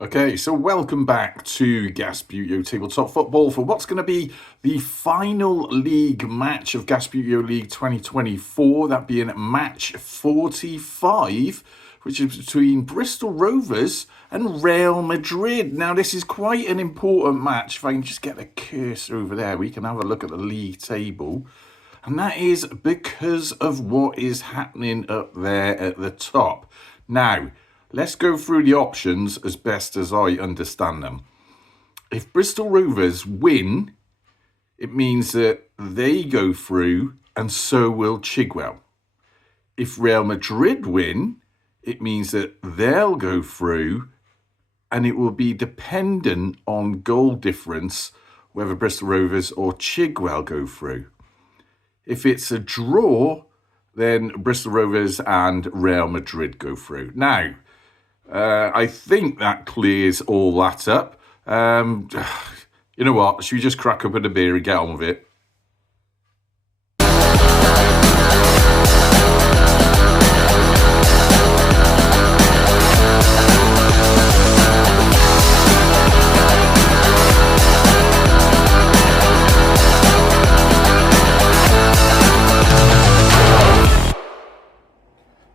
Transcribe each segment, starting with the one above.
Okay, so welcome back to Gasbbuteo Tabletop Football for what's going to be the final league match of Gasbbuteo League 2024, that being match 45, which is between Bristol Rovers and Real Madrid. Now, this is quite an important match. If I can just get the cursor over there, we can have a look at the league table. And that is because of what is happening up there at the top. Now, let's go through the options as best as I understand them. If Bristol Rovers win, it means that they go through and so will Chigwell. If Real Madrid win, it means that they'll go through and it will be dependent on goal difference whether Bristol Rovers or Chigwell go through. If it's a draw, then Bristol Rovers and Real Madrid go through. Now, I think that clears all that up. You know what? Should we just crack up a beer and get on with it?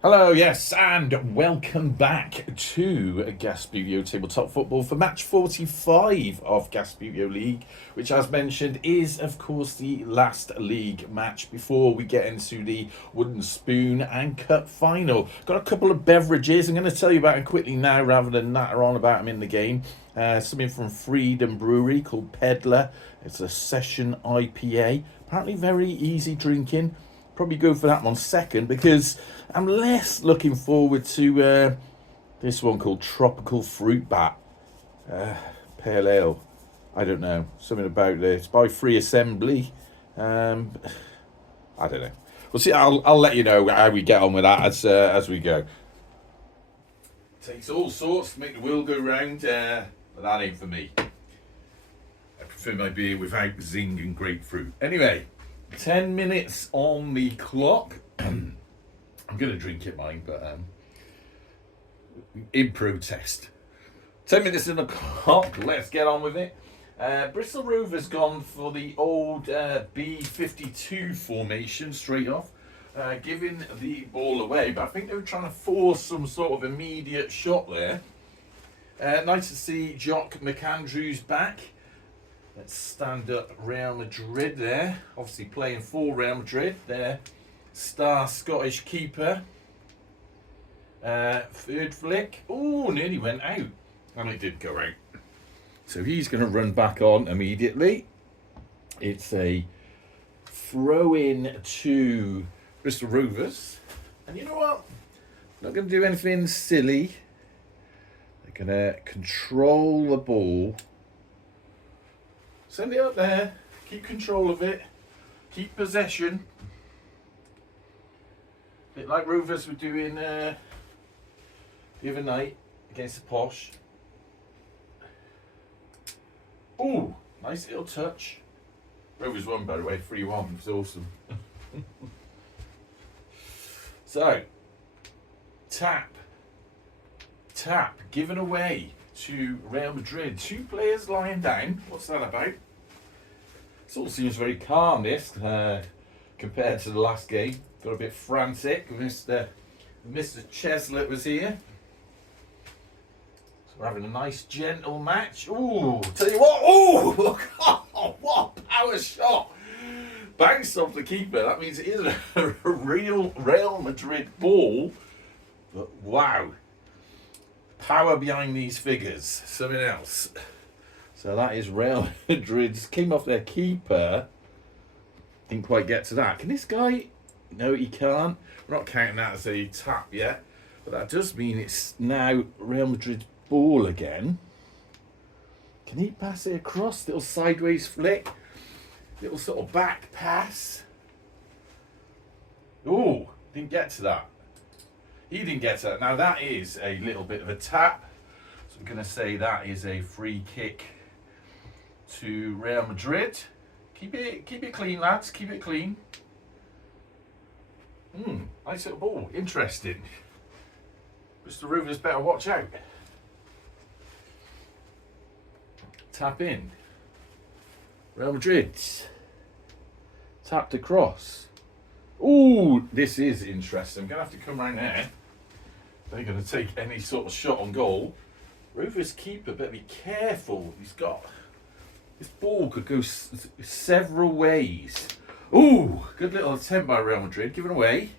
Hello, yes, and welcome back to Gasbbuteo Tabletop Football for match 45 of Gasbbuteo League, which, as mentioned, is, of course, the last league match before we get into the wooden spoon and cup final. Got a couple of beverages. I'm going to tell you about them quickly now rather than natter on about them in the game. Something from Freedom Brewery called Peddler. It's a session IPA. Apparently very easy drinking. Probably go for that one second because I'm less looking forward to this one called Tropical Fruit Bat Pale Ale. I don't know, something about it. It's by Free Assembly. I don't know. We'll see. I'll let you know how we get on with that as we go. Takes all sorts to make the world go round, but that ain't for me. I prefer my beer without zing and grapefruit. Anyway. 10 minutes on the clock. I'm going to drink it, mine, but in protest. 10 minutes in the clock. Let's get on with it. Bristol Rovers gone for the old B52 formation straight off, giving the ball away. But I think they were trying to force some sort of immediate shot there. Nice to see Jock McAndrews back. Let's stand up Real Madrid there. Obviously playing for Real Madrid. Their star Scottish keeper. Third flick. Oh, nearly went out. And it did go out. So he's going to run back on immediately. It's a throw-in to Bristol Rovers. And you know what? Not going to do anything silly. They're going to control the ball. Send it up there, keep control of it, keep possession. A bit like Rovers were doing the other night against the Posh. Ooh, nice little touch. Rovers won, by the way, 3-1, it was awesome. So, tap, given away to Real Madrid. 2 players lying down. What's that about? This all seems very calm, this, compared to the last game. Got a bit frantic. Mr. Cheslett was here. So we're having a nice, gentle match. Ooh, tell you what. Ooh, look. Oh, what a power shot. Bounced off the keeper. That means it is a real Real Madrid ball. But wow. Power behind these figures, something else. So that is Real Madrid's. Came off their keeper. Didn't quite get to that. Can this guy? No, he can't. We're not counting that as a tap yet. But that does mean it's now Real Madrid's ball again. Can he pass it across? Little sideways flick. Little sort of back pass. Oh, didn't get to that. He didn't get to that. Now that is a little bit of a tap. So I'm going to say that is a free kick to Real Madrid. Keep it clean, lads. Keep it clean. Nice little ball. Interesting. Bristol Rovers better watch out. Tap in. Real Madrid. Tapped across. Ooh, this is interesting. I'm going to have to come round there. They're going to take any sort of shot on goal. Rovers keeper better be careful. He's got... This ball could go several ways. Ooh, good little attempt by Real Madrid. Given away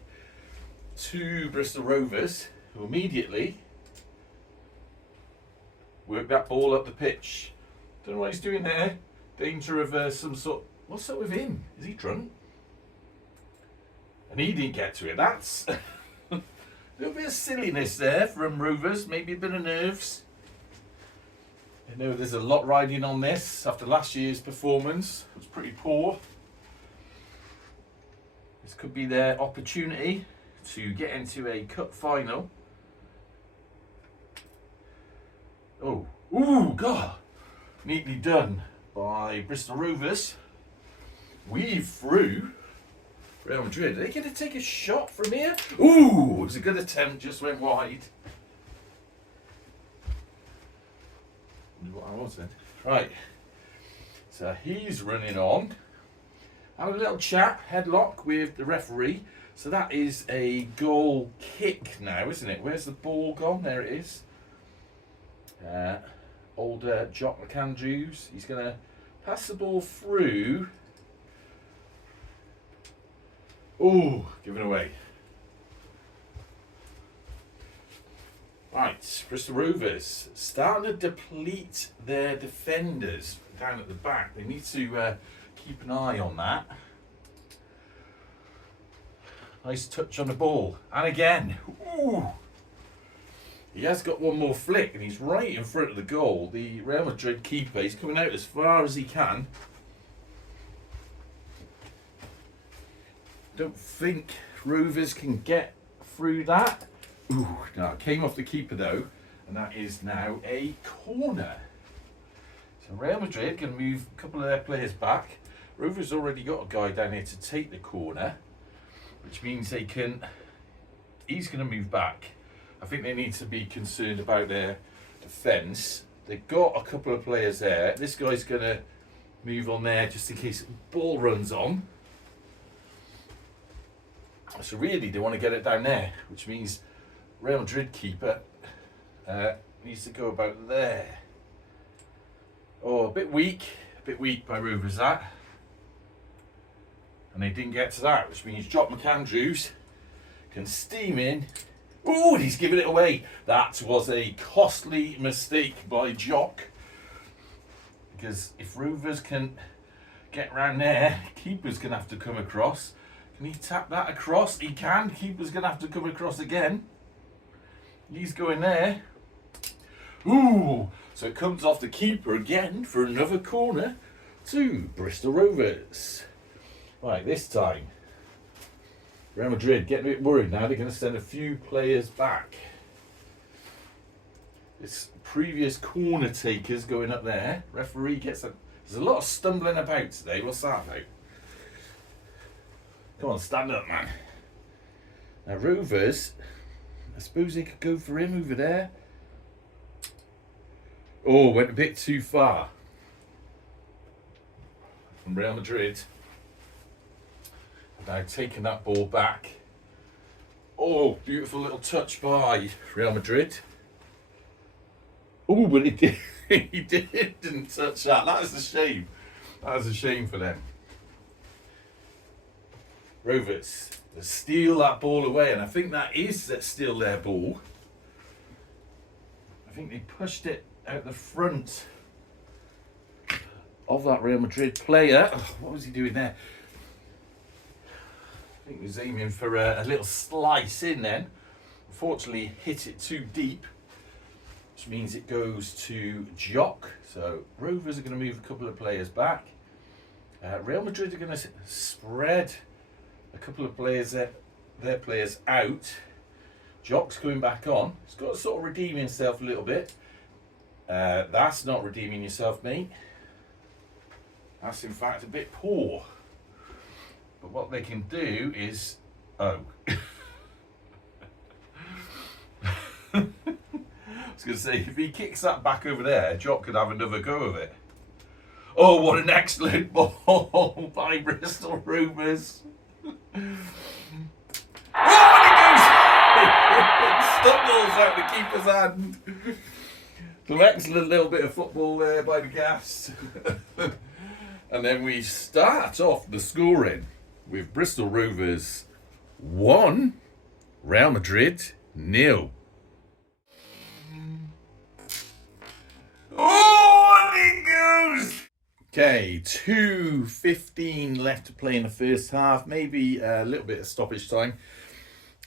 to Bristol Rovers, who immediately work that ball up the pitch. Don't know what he's doing there. Danger of some sort... What's up with him? Is he drunk? And he didn't get to it. That's a little bit of silliness there from Rovers. Maybe a bit of nerves. I know there's a lot riding on this after last year's performance. It was pretty poor. This could be their opportunity to get into a cup final. Oh, ooh, God. Neatly done by Bristol Rovers. Weave through Real Madrid. Are they going to take a shot from here? Ooh, it was a good attempt, just went wide. What I was then. Right. So he's running on. Have a little chat, headlock with the referee. So that is a goal kick now, isn't it? Where's the ball gone? There it is. Older Jock McAndrews. He's going to pass the ball through. Ooh, given away. Right, Bristol Rovers starting to deplete their defenders down at the back. They need to keep an eye on that. Nice touch on the ball. And again, ooh. He has got one more flick and he's right in front of the goal. The Real Madrid keeper, he's coming out as far as he can. Don't think Rovers can get through that. Ooh, no, it came off the keeper though, and that is now a corner. So Real Madrid can move a couple of their players back. Rovers already got a guy down here to take the corner, which means they can... He's going to move back. I think they need to be concerned about their defence. They've got a couple of players there. This guy's going to move on there just in case the ball runs on. So really, they want to get it down there, which means Real Madrid keeper needs to go about there. Oh, a bit weak by Rovers that. And they didn't get to that, which means Jock McAndrews can steam in. Oh, he's given it away. That was a costly mistake by Jock. Because if Rovers can get round there, keeper's going to have to come across. Can he tap that across? He can. Keeper's going to have to come across again. He's going there. Ooh! So it comes off the keeper again for another corner to Bristol Rovers. Right, this time, Real Madrid getting a bit worried now. They're going to send a few players back. This previous corner takers going up there. Referee gets a... There's a lot of stumbling about today. What's that about? Come on, stand up, man. Now, Rovers, I suppose they could go for him over there. Oh, went a bit too far. From Real Madrid. Now taking that ball back. Oh, beautiful little touch by Real Madrid. Oh, but he did. He didn't touch that. That is a shame. That is a shame for them. Rovers steal that ball away, and I think that is still their ball. I think they pushed it out the front of that Real Madrid player. Oh, what was he doing there? I think he was aiming for a little slice in then. Unfortunately, hit it too deep, which means it goes to Jock. So Rovers are going to move a couple of players back. Real Madrid are going to spread a couple of players, their players out. Jock's going back on. He's got to sort of redeem himself a little bit. That's not redeeming yourself, mate. That's in fact a bit poor. But what they can do is... Oh. I was going to say, if he kicks that back over there, Jock could have another go of it. Oh, what an excellent ball by Bristol Rovers. Oh, and it stumbles out the keeper's hand. Some excellent little bit of football there by the Gas. And then we start off the scoring with Bristol Rovers 1, Real Madrid 0. Oh, and it goes! Okay, 2:15 left to play in the first half. Maybe a little bit of stoppage time.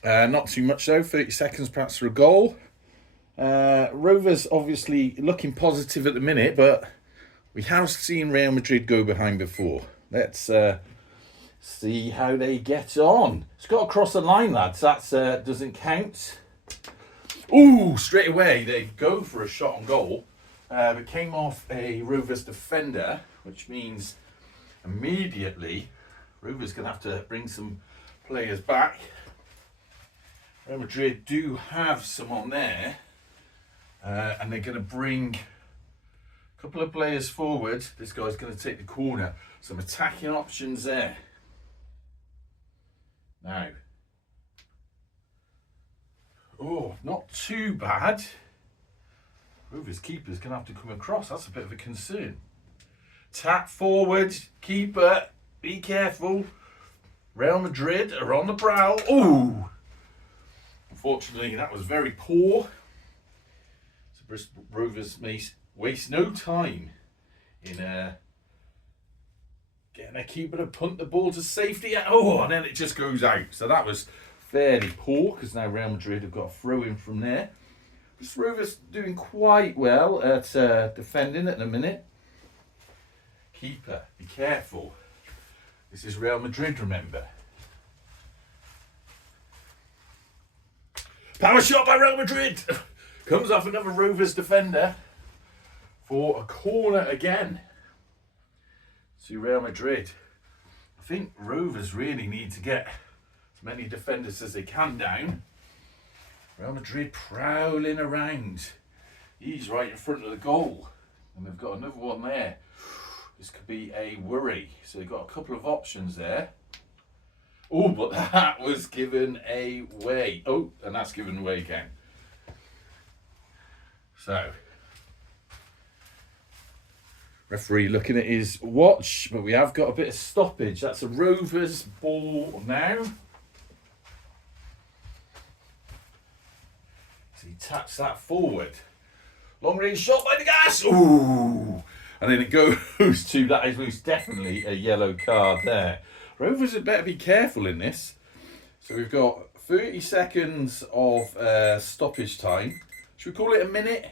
Not too much though, 30 seconds perhaps for a goal. Rovers obviously looking positive at the minute, but we have seen Real Madrid go behind before. Let's see how they get on. It's got to cross the line, lads. That doesn't count. Ooh, straight away they go for a shot on goal. It came off a Rovers defender, which means immediately Rovers going to have to bring some players back. Real Madrid do have some on there, and they're going to bring a couple of players forward. This guy's going to take the corner. Some attacking options there. Now, oh, not too bad. Rovers keeper's going to have to come across. That's a bit of a concern. Tap forward, keeper, be careful. Real Madrid are on the prowl. Ooh! Unfortunately, that was very poor. So Bristol Rovers may waste no time in getting a keeper to punt the ball to safety. Oh, and then it just goes out. So that was fairly poor, because now Real Madrid have got a throw in from there. Bristol Rovers doing quite well at defending at the minute. Keeper, be careful. This is Real Madrid, remember. Power shot by Real Madrid. Comes off another Rovers defender for a corner again. To Real Madrid. I think Rovers really need to get as many defenders as they can down. Real Madrid prowling around. He's right in front of the goal. And they've got another one there. This could be a worry. So they've got a couple of options there. Oh, but that was given away. Oh, and that's given away again. So, referee looking at his watch, but we have got a bit of stoppage. That's a Rovers ball now. So he taps that forward. Long range shot by the Gas. Ooh! And then it goes to, that is most definitely a yellow card there. Rovers had better be careful in this. So we've got 30 seconds of stoppage time. Should we call it a minute?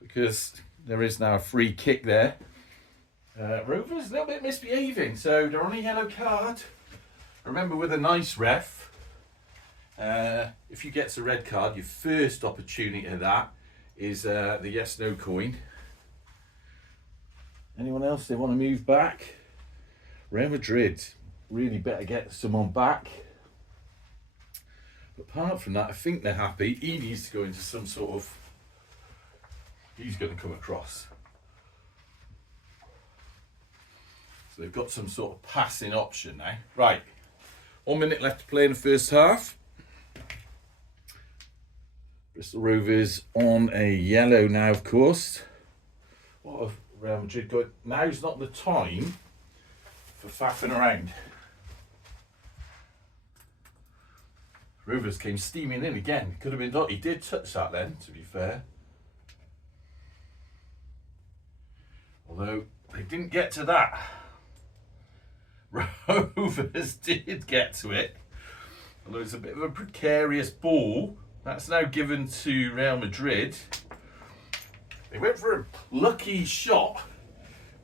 Because there is now a free kick there. Rovers a little bit misbehaving, so they're on a yellow card. Remember, with a nice ref, if you get a red card, your first opportunity of that is the yes/no coin. Anyone else they want to move back? Real Madrid really better get someone back. But apart from that, I think they're happy. He needs to go into some sort of... He's going to come across. So they've got some sort of passing option now. Right, 1 minute left to play in the first half. Bristol Rovers on a yellow now, of course. What have Real Madrid got? Now's not the time for faffing around. Rovers came steaming in again. Could have been done. He did touch that then, to be fair. Although they didn't get to that. Rovers did get to it. Although it's a bit of a precarious ball. That's now given to Real Madrid. They went for a lucky shot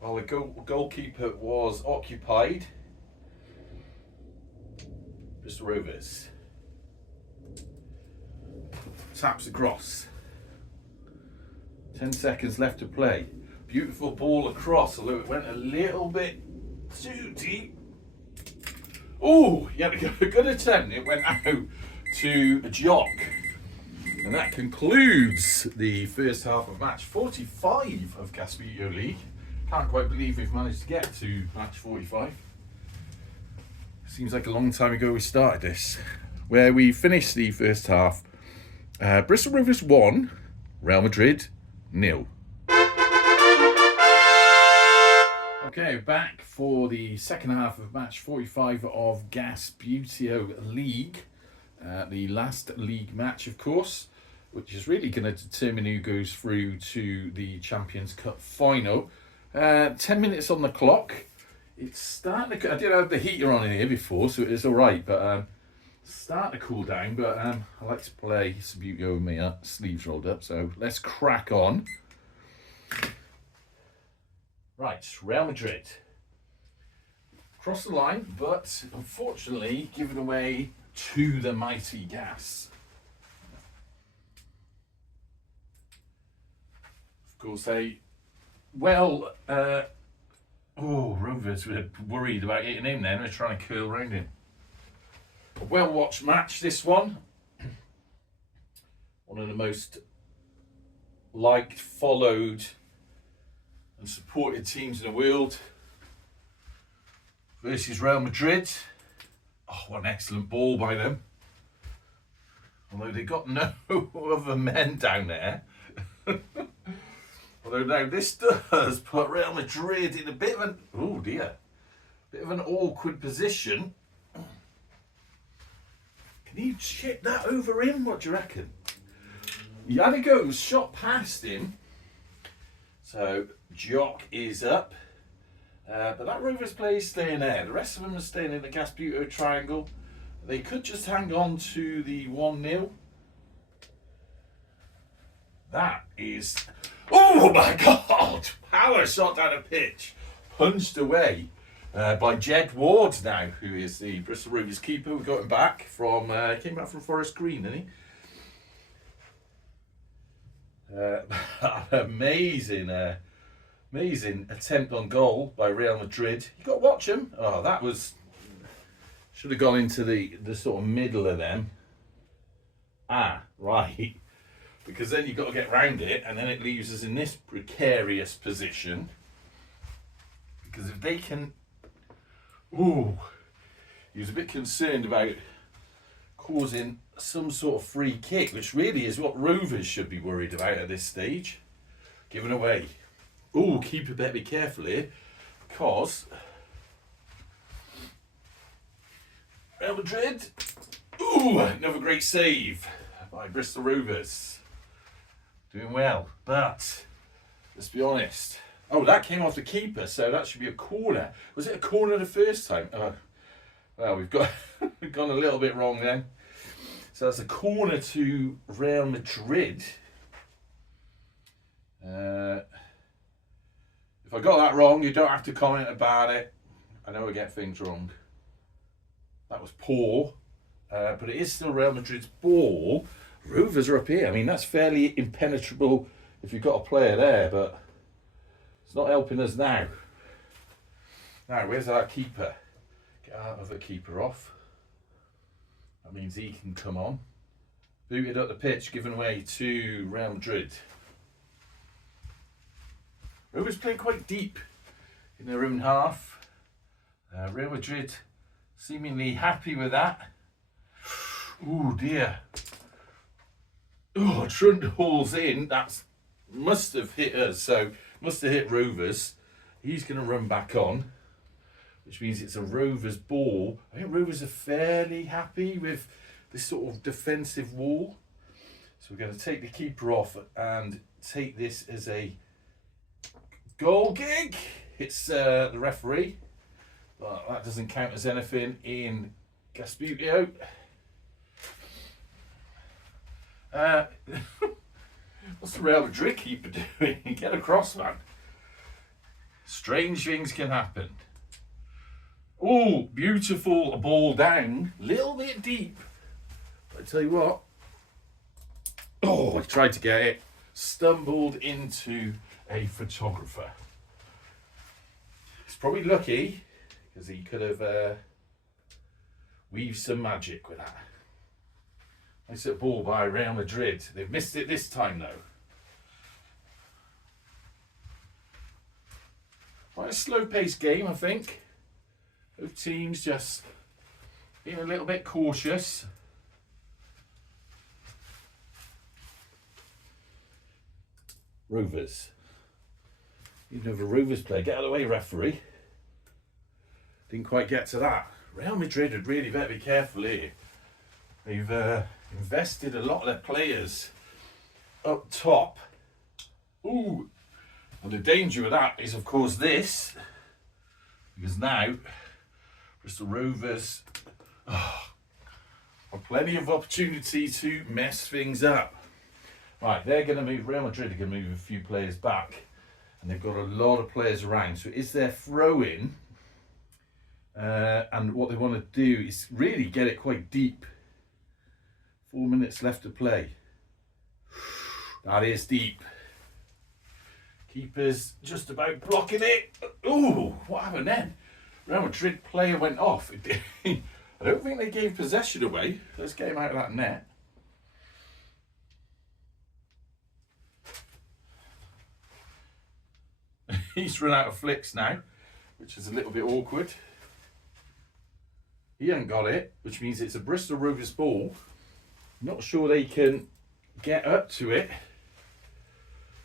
while the goalkeeper was occupied. Bristol Rovers. Taps across. 10 seconds left to play. Beautiful ball across, although it went a little bit too deep. Oh, yeah, a good attempt. It went out to a Jock. And that concludes the first half of match 45 of Gasbbuteo League Can't quite believe we've managed to get to match 45. Seems like a long time ago we started this, where we finished the first half. Bristol Rovers 1, Real Madrid 0. Okay, back for the second half of match 45 of Gasbbuteo League. The last league match, of course, which is really going to determine who goes through to the Champions Cup final. 10 minutes on the clock. It's starting to... I did have the heater on in here before, so it is all right, but starting to cool down. But I like to play Gasbbuteo with me sleeves rolled up, so let's crack on. Right, Real Madrid. Crossed the line, but unfortunately given away to the mighty Gas. Of course, they... Rovers were worried about hitting him then. They're trying to curl around him. A well-watched match, this one. One of the most liked, followed and supported teams in the world. Versus Real Madrid. Oh, what an excellent ball by them. Although they got no other men down there. Although now this does put Real Madrid in a bit of an, oh dear, bit of an awkward position. Can he chip that over him? What do you reckon? He had to go, shot past him. So Jock is up. But that Rovers player is staying there. The rest of them are staying in the Gasbbuteo triangle. They could just hang on to the 1-0. That is... Oh my God! Power shot down a pitch. Punched away by Jed Ward now, who is the Bristol Rovers keeper. We got him back from... came back from Forest Green, didn't he? Amazing attempt on goal by Real Madrid. You got to watch him. Oh, that was... Should have gone into the sort of middle of them. Ah, right. Because then you've got to get round it, and then it leaves us in this precarious position. Because if they can... Ooh. He was a bit concerned about causing some sort of free kick, which really is what Rovers should be worried about at this stage. Given away. Ooh, keeper better be careful here, because Real Madrid. Ooh, another great save by Bristol Rovers. Doing well, but let's be honest. Oh, that came off the keeper, so that should be a corner. Was it a corner the first time? Well, we've got gone a little bit wrong then. So that's a corner to Real Madrid. If I got that wrong, you don't have to comment about it. I know I get things wrong. That was poor, but it is still Real Madrid's ball. Rovers are up here. I mean, that's fairly impenetrable if you've got a player there, but it's not helping us now. Now, where's our keeper? Get our other keeper off. That means he can come on. Booted up the pitch, given away to Real Madrid. Rovers playing quite deep in their own half. Real Madrid seemingly happy with that. Oh dear. Oh, Trundle's in. That must have hit us, so must have hit Rovers. He's going to run back on, which means it's a Rovers ball. I think Rovers are fairly happy with this sort of defensive wall. So we're going to take the keeper off and take this as a goal gig. It's the referee, but that doesn't count as anything in Gasbbuteo. What's the Real Madrid keeper doing? Get across, man. Strange things can happen. Oh, beautiful ball down. Little bit deep. But I tell you what. Oh, I tried to get it. Stumbled into a photographer. He's probably lucky because he could have weaved some magic with that. Nice little ball by Real Madrid. They've missed it this time though. Quite a slow-paced game, I think. Both teams just being a little bit cautious. Rovers. Even over Rovers play. Get out of the way, referee. Didn't quite get to that. Real Madrid had really better be careful here. They've invested a lot of their players up top. Ooh. And the danger of that is, of course, this. Because now, Bristol Rovers have plenty of opportunity to mess things up. Right, they're going to move, Real Madrid are going to move a few players back. And they've got a lot of players around. So is their throw-in. And what they want to do is really get it quite deep. 4 minutes left to play. That is deep. Keeper's just about blocking it. Ooh, what happened then? Real Madrid player went off. I don't think they gave possession away. Let's get him out of that net. He's run out of flicks now, which is a little bit awkward. He hasn't got it, which means it's a Bristol Rovers ball. Not sure they can get up to it.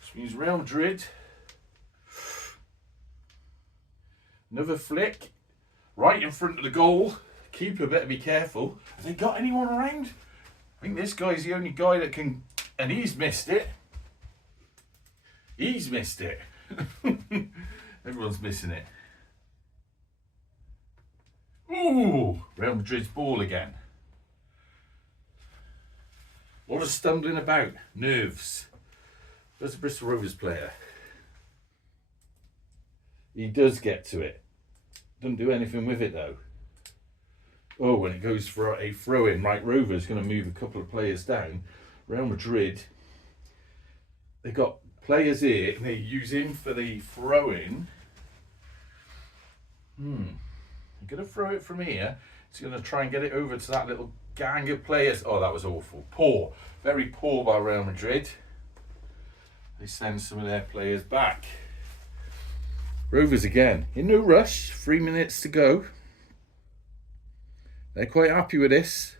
Which means Real Madrid. Another flick. Right in front of the goal. Keeper better be careful. Have they got anyone around? I think this guy's the only guy that can... And he's missed it. He's missed it. Everyone's missing it. Ooh! Real Madrid's ball again. A lot of stumbling about. Nerves. Where's the Bristol Rovers player? He does get to it. Doesn't do anything with it though. Oh, when it goes for a throw-in, right, Rovers going to move a couple of players down. Real Madrid, they've got players here and they use him for the throw-in. I'm going to throw it from here. He's going to try and get it over to that little gang of players. Oh, that was awful. Poor. Very poor by Real Madrid. They send some of their players back. Rovers again. In no rush. 3 minutes to go. They're quite happy with this.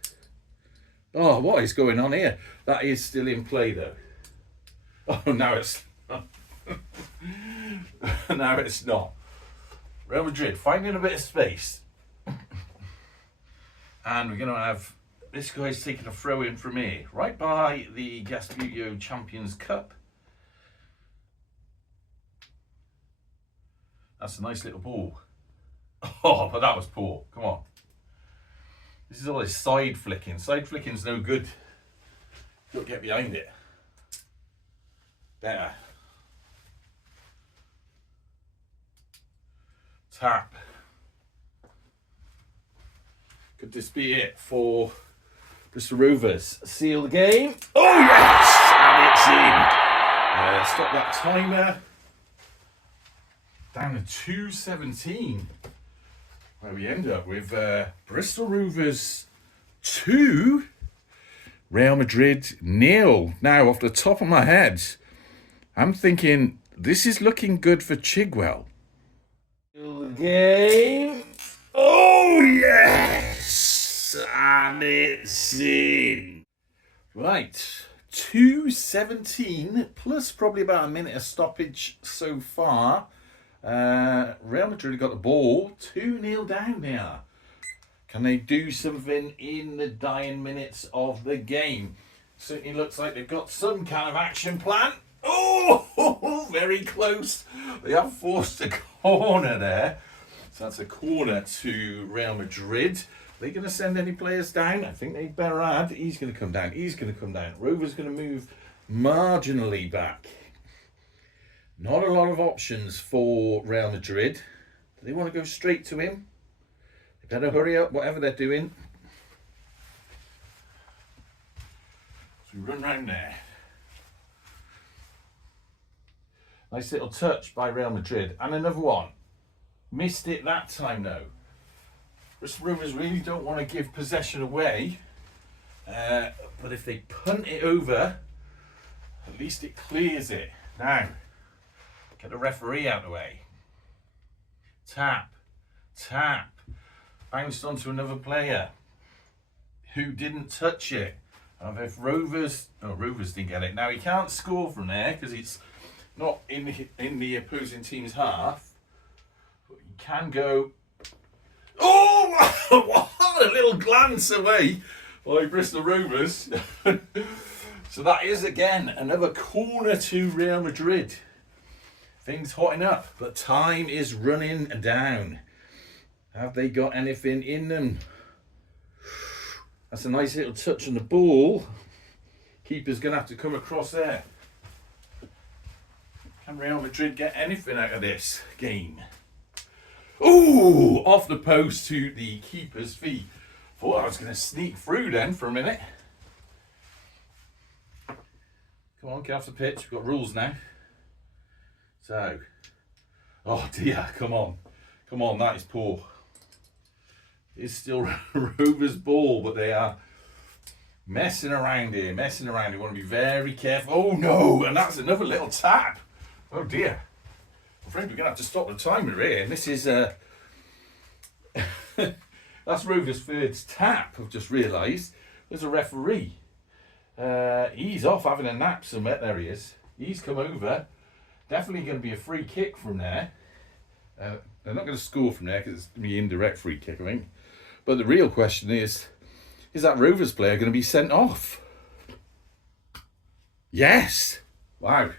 Oh, what is going on here? That is still in play though. Oh, now it's not. Now it's not. Real Madrid finding a bit of space. And we're going to have this guy's taking a throw in from here, right by the Gasbbuteo Champions Cup. That's a nice little ball. Oh, but that was poor. Come on. This is all this side flicking. Side flicking's no good. You've got to get behind it. Better. Tap. Could this be it for Bristol Rovers? Seal the game. Oh yes! And it's in. Stop that timer. Down to 2:17. Where we end up with Bristol Rovers 2, Real Madrid 0. Now, off the top of my head, I'm thinking this is looking good for Chigwell. Game. Oh, yes! And it's in. Right. 2:17 plus probably about a minute of stoppage so far. Real Madrid got the ball. 2-0 down there. Can they do something in the dying minutes of the game? Certainly looks like they've got some kind of action plan. Oh, very close. They have forced a corner there. So that's a corner to Real Madrid. Are they going to send any players down? I think they better add. He's going to come down. He's going to come down. Rover's going to move marginally back. Not a lot of options for Real Madrid. Do they want to go straight to him? They better hurry up, whatever they're doing. So we run round there. Nice little touch by Real Madrid. And another one. Missed it that time though. Bristol Rovers really don't want to give possession away. But if they punt it over, at least it clears it. Now, get the referee out of the way. Tap. Tap. Bounced onto another player who didn't touch it. And if Rovers didn't get it. Now he can't score from there because it's not in the opposing team's half. But he can go. Oh, what a little glance away by Bristol Rovers. So that is again another corner to Real Madrid. Things hotting up, but time is running down. Have they got anything in them? That's a nice little touch on the ball. Keeper's going to have to come across there. Can Real Madrid get anything out of this game? Ooh, off the post to the keeper's feet. Thought I was going to sneak through then for a minute. Come on, get off the pitch. We've got rules now. So, oh dear, come on. Come on, that is poor. It's still Rovers' ball, but they are messing around here, messing around. You want to be very careful. Oh no, and that's another little tap. Oh dear. I'm afraid we're going to have to stop the timer here. And this is, that's Rovers' third tap, I've just realised. There's a referee. He's off having a nap somewhere. There he is. He's come over. Definitely going to be a free kick from there. They're not going to score from there because it's going to be an indirect free kick, I think. But the real question is that Rovers player going to be sent off? Yes! Wow.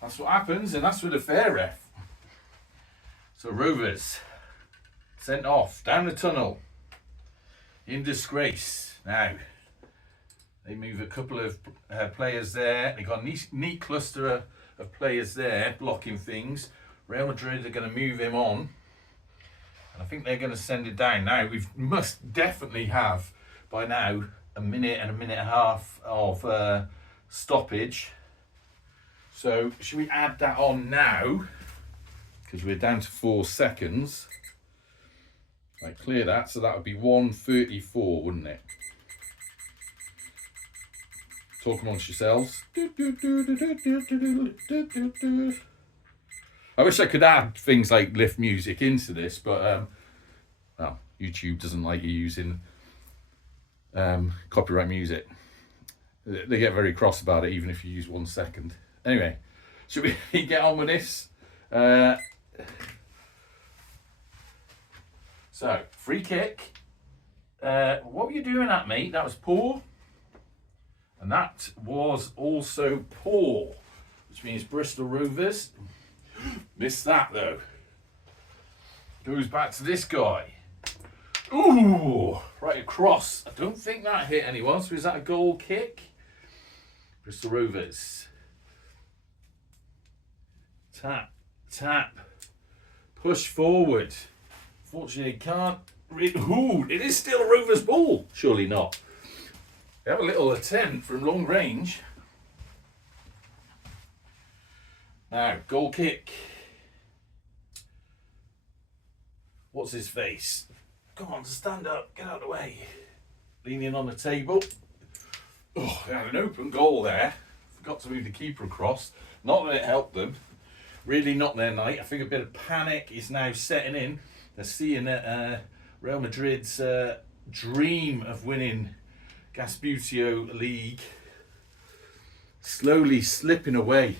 That's what happens, and that's with a fair ref. So Rovers sent off, down the tunnel, in disgrace. Now, they move a couple of players there. They've got a neat cluster of players there blocking things. Real Madrid are going to move him on. And I think they're going to send it down. Now, we must definitely have, by now, a minute and a half of stoppage. So, should we add that on now? Because we're down to 4 seconds. Right, clear that. So that would be 1:34, wouldn't it? Talk amongst yourselves. I wish I could add things like lift music into this, but well, YouTube doesn't like you using copyright music. They get very cross about it, even if you use 1 second. Anyway, should we get on with this? So, free kick. What were you doing at, mate? That was poor. And that was also poor, which means Bristol Rovers missed that though. Goes back to this guy. Ooh, right across. I don't think that hit anyone. So is that a goal kick? Bristol Rovers. Tap, tap. Push forward. Fortunately, can't. Ooh, it is still a Rovers ball. Surely not. They have a little attempt from long range. Now, goal kick. What's his face? Come on, stand up, get out of the way. Leaning on the table. Oh, they had an open goal there. Forgot to move the keeper across. Not that it helped them. Really not their night. I think a bit of panic is now setting in. They're seeing that Real Madrid's dream of winning Gasbbuteo League slowly slipping away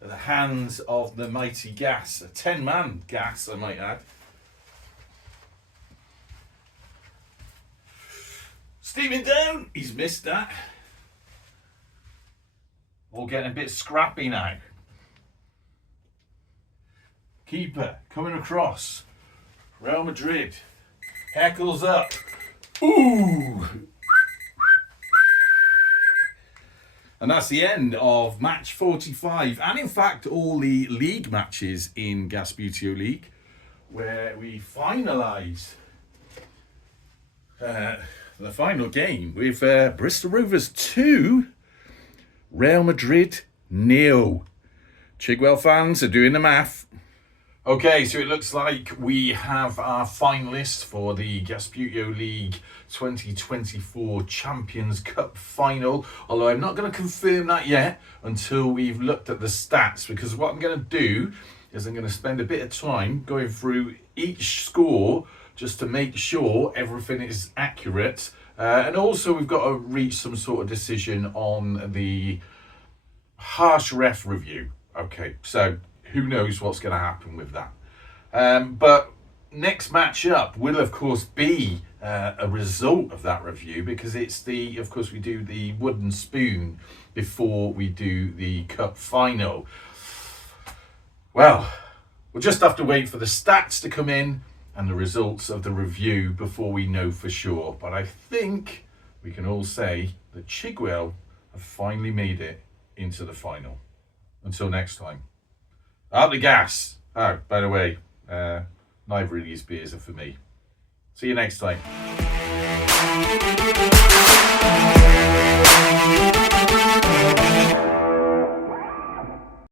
at the hands of the mighty Gas. A 10-man Gas, I might add. Steaming down. He's missed that. All getting a bit scrappy now. Keeper coming across. Real Madrid. Heckles up. Ooh! And that's the end of match 45, and in fact all the league matches in Gasbbuteo League, where we finalise the final game with Bristol Rovers 2, Real Madrid 0. Chigwell fans are doing the math. Okay, so it looks like we have our finalists for the Gasbbuteo League 2024 Champions Cup final, although I'm not going to confirm that yet until we've looked at the stats, because what I'm going to do is I'm going to spend a bit of time going through each score just to make sure everything is accurate. And also we've got to reach some sort of decision on the harsh ref review. Okay, so who knows what's going to happen with that. But next match up will of course be a result of that review, because it's of course we do the wooden spoon before we do the cup final. Well, we'll just have to wait for the stats to come in and the results of the review before we know for sure. But I think we can all say that Chigwell have finally made it into the final. Until next time. Out the gas. Oh, by the way, neither of these beers are for me. See you next time.